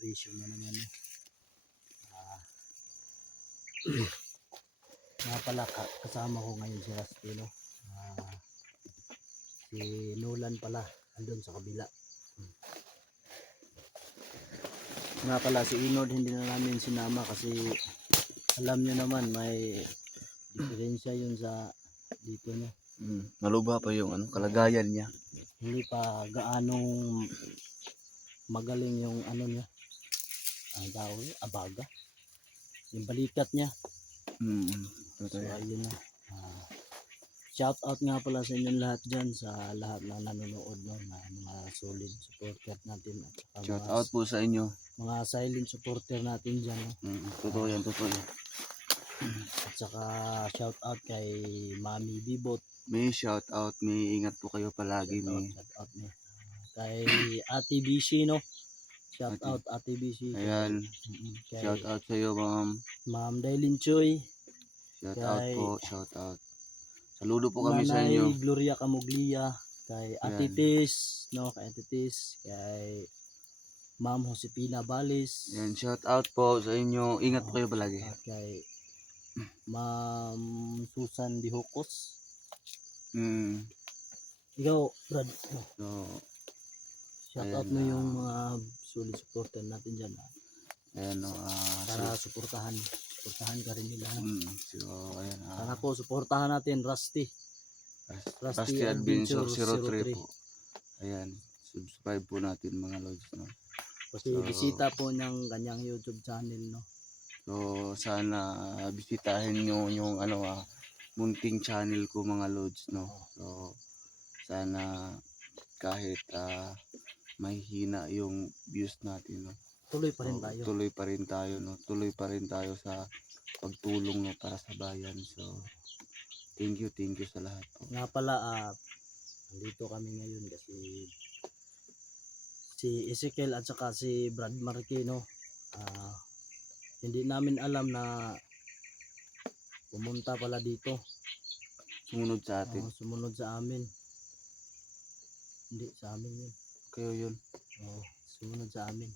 decoration na naman. Nga pala, kasama ko ngayon si Rusty, no? Si Nolan pala, andun sa kabila. Nga pala, si Inord hindi na namin sinama kasi alam nyo naman may diferensya yun sa dito, no? Maluba pa yung kalagayan niya. Hindi pa gaanong magaling yung niya. Ang tawag, abaga. Yung balikat niya. So ayun na. Shout out nga pala sa inyong lahat dyan, sa lahat na nanonood, no, na mga solid supporter natin at saka Shout out po sa inyo. Mga silent supporter natin dyan, no? Totoo yan, totoo yan. At saka shout out kay Mami Bibot. May shout out, may ingat po kayo palagi. Shout out niya. Kay Ate BC, no? Shout out Ate BC. Ayan. Kay Shout out sa iyo, ma'am. Ma'am Dailin Choy. Shout out po, shout out. Saludo po kami sa Nanay inyo. Gloria Camuglia, kay Ate Tis, no, kay Ate Tis, kay Ma'am Josepina Balis. Ayan, shout out po sa inyo. Ingat po kayo palagi. Kay Ma'am Susan Dihokos. Ikaw, Brad, no? So, Shout out mo yung mga solid supporter natin dyan. Ayan, para suportahan ka rin nila. So, ayan. Sana po, suportahan natin Rusty Adventure 03 po. Ayan, subscribe po natin mga lods, no? Kasi bisita po ng kanyang YouTube channel, no? So, sana bisitahin nyo yung munting channel ko mga lods, no? So, sana kahit mahihina yung views natin, no? Tuloy pa rin tayo. Tuloy pa rin tayo, no? Tuloy pa rin tayo sa pagtulong, no, para sa bayan. So, thank you sa lahat po. Nga pala, nandito kami ngayon kasi si Ezekiel at saka si Brad Marquino, hindi namin alam na pumunta pala dito. Sumunod sa atin. Sumunod sa amin. Hindi, sa amin yun. Kayo yun. Sumunod sa amin.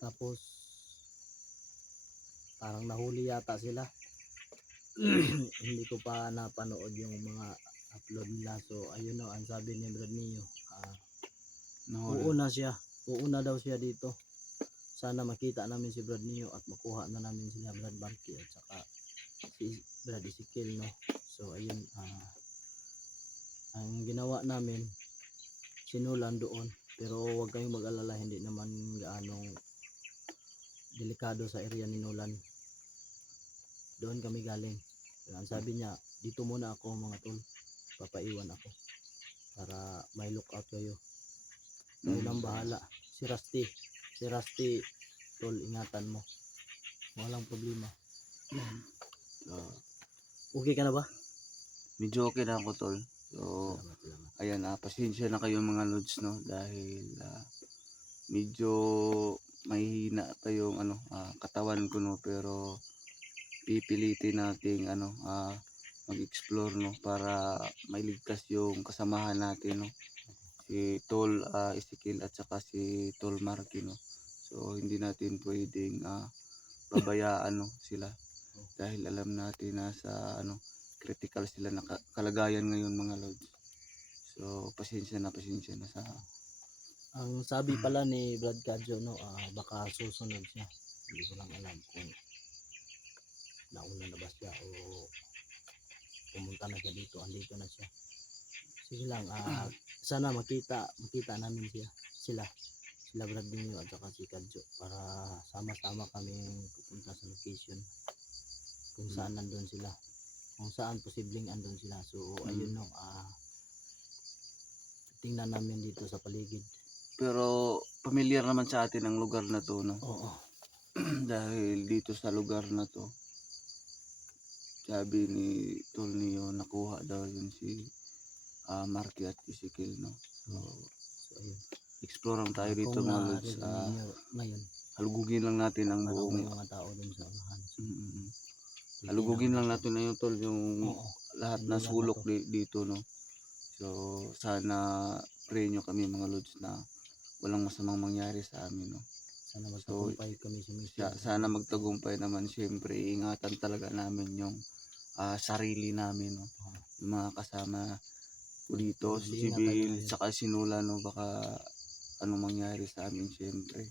Tapos parang nahuli yata sila. Hindi ko pa napanood yung mga upload nila. So ayun, no, ang sabi ni Brad Neo, uuna daw siya dito. Sana makita namin si Brad Neo at makuha na namin sila Brad Barky at saka si Brad Ezekiel, no. So ayun, ang ginawa namin, sinulan doon. Pero huwag kayong mag-alala, hindi naman gaanong delikado sa area ni Nolan. Doon kami galing. Ang sabi niya, dito muna ako mga tol, papaiwan ako para may lookout kayo. Kayo lang bahala. Si Rusty, tol, ingatan mo. Walang problema. Okay ka na ba? Medyo okay na ako, tol. So, ayan, pasensya na kayo mga lods, no, dahil medyo mahihina pa yung katawan ko, no, pero pipilitin nating mag-explore, no, para mailigtas yung kasamahan natin, no, si Tol Ezekiel at saka si Tol Marky, no. So hindi natin pwedeng pabayaan, no, sila dahil alam natin na sa critical sila na kalagayan ngayon mga lods. So pasensya na sa ang sabi pala ni Brad Cadjo, no, baka susunod siya. Hindi ko lang alam kung nauna na ba siya o pumunta na siya dito, andito na siya. Sige lang, sana makita namin sila Brad Nino at saka si Cadjo para sama-sama kaming pupunta sa location kung saan nandun sila, kung saan posibleng andun sila. So ayun, no, tingnan namin dito sa paligid. Pero familiar naman sa atin ang lugar na to, no? Oo. Dahil dito sa lugar na to, sabi ni Tol Neo, nakuha daw yun si Marky at Ezekiel, no? So ayun, explore lang tayo dito mga lods. Ngayon, halugugin lang natin ang buong mga tao dun sa unahan. Halugugin lang natin na yung tol, yung lahat na sulok dito, no. So sana pray nyo kami mga lods na walang masamang mangyari sa amin, no. Sana magtagumpay kami sa mission. Sana magtagumpay naman. Siyempre, ingatan talaga namin yung sarili namin, no? Yung mga kasama ko dito, si Mag-iingat tayo Sibil, ngayon. saka si Nula, no? Baka anong mangyari sa amin, siyempre.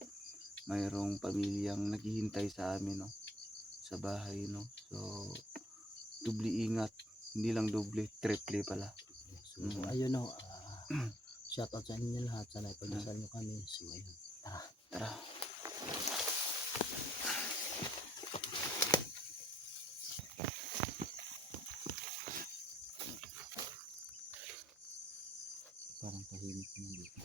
Mayroong pamilyang naghihintay sa amin, no? Sa bahay, no? So, doble ingat. Hindi lang doble, triple pala. So, ayun no, shoutout sa inyo lahat. Sana ipagdasal nyo kami. So, ayun. Tara. Parang tahimik na dito.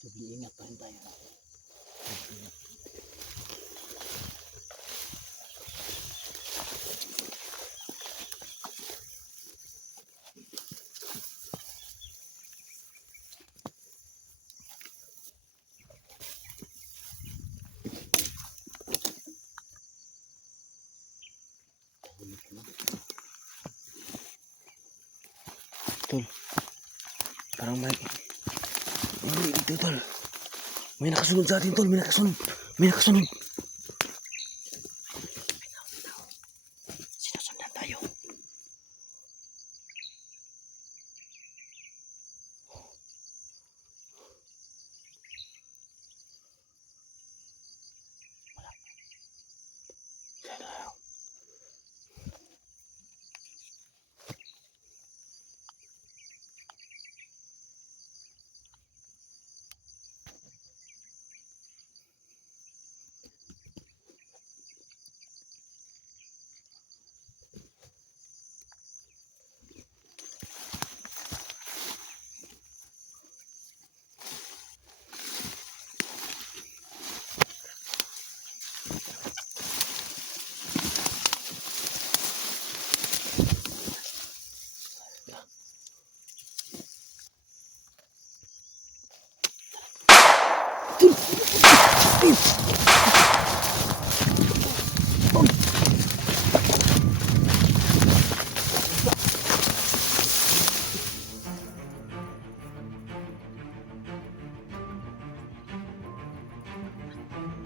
Doble ingat pa rin tayo. Doble ingat. Tahimik na. Tol, parang may dito, tol. May nakasunod sa atin, tol. May nakasunod. Sinusundan tayo.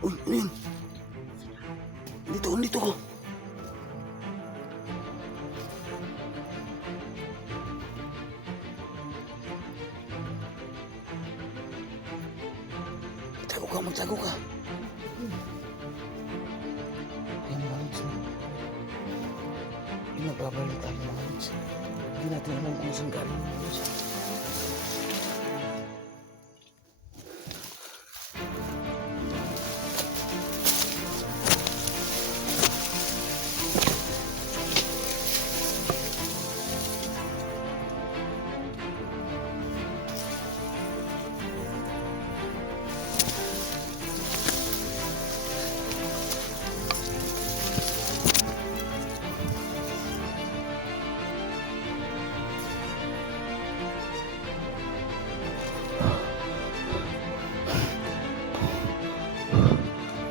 Uy, ano yun? Dito ko. Magtago ka. Ayan mga lods. Yung nagbabalita ng mga lods. Hindi natin alam kung saan galing mga lods.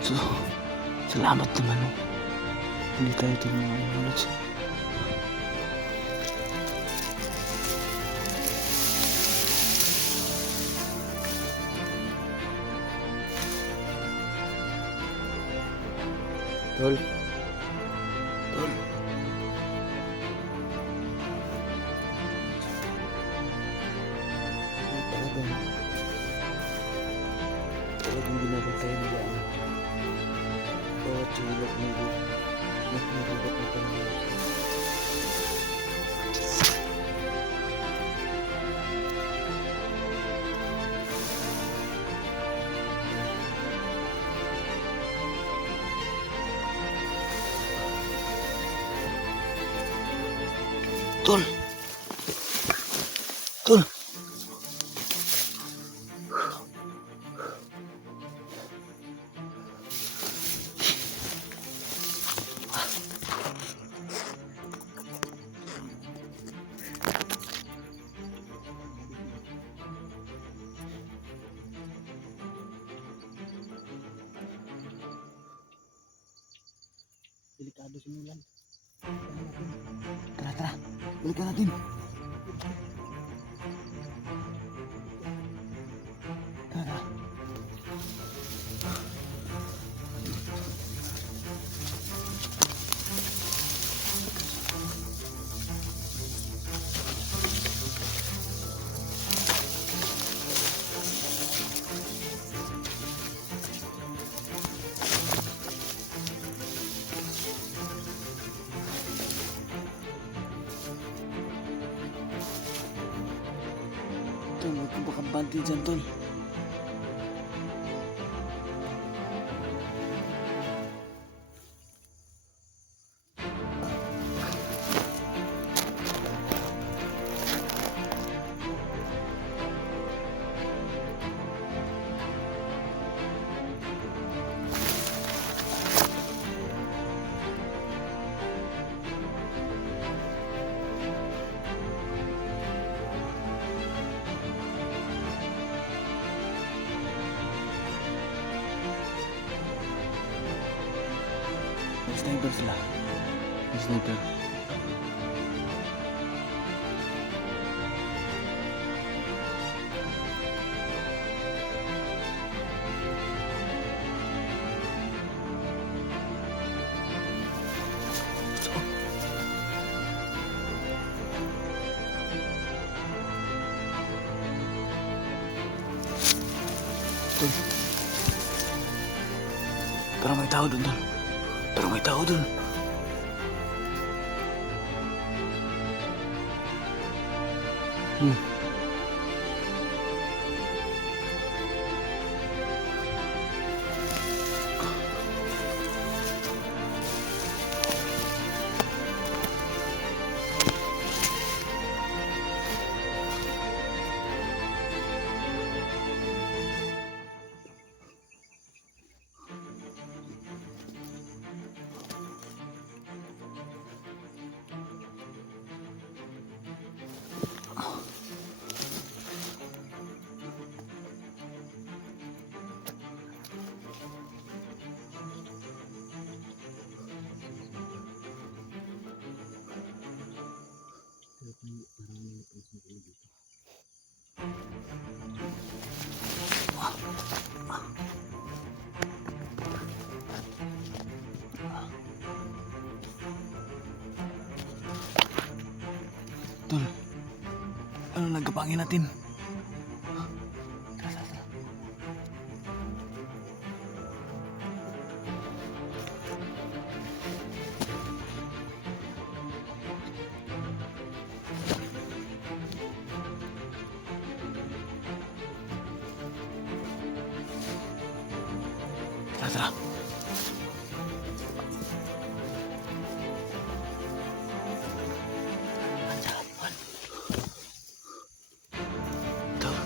So, salamat naman. No? Hindi tayo tinangan mga lods. Tol. Talagang binabantay nila ang bawat sulok ng nagulat na kanya. Tol! delikado simulan. Tara, tara. Balikan natin. Tara, tara. Tol, huwag kang bakabante dyan, tol. May sniper sila. May sniper. Tol. Parang may tao dun, tol. Parang may tao dun. Tol, ano nagkapangin natin? Tara, tara, tara. Tara, tara.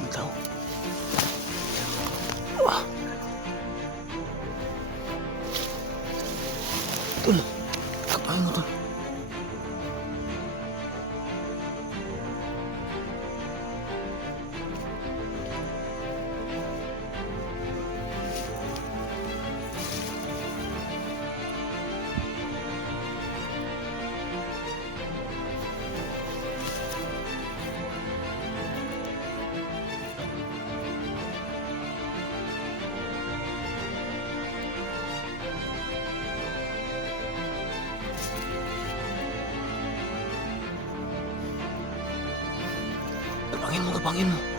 Tao. Wah. Tol, kapain mo, tol. Kapangin mo, kapangin mo.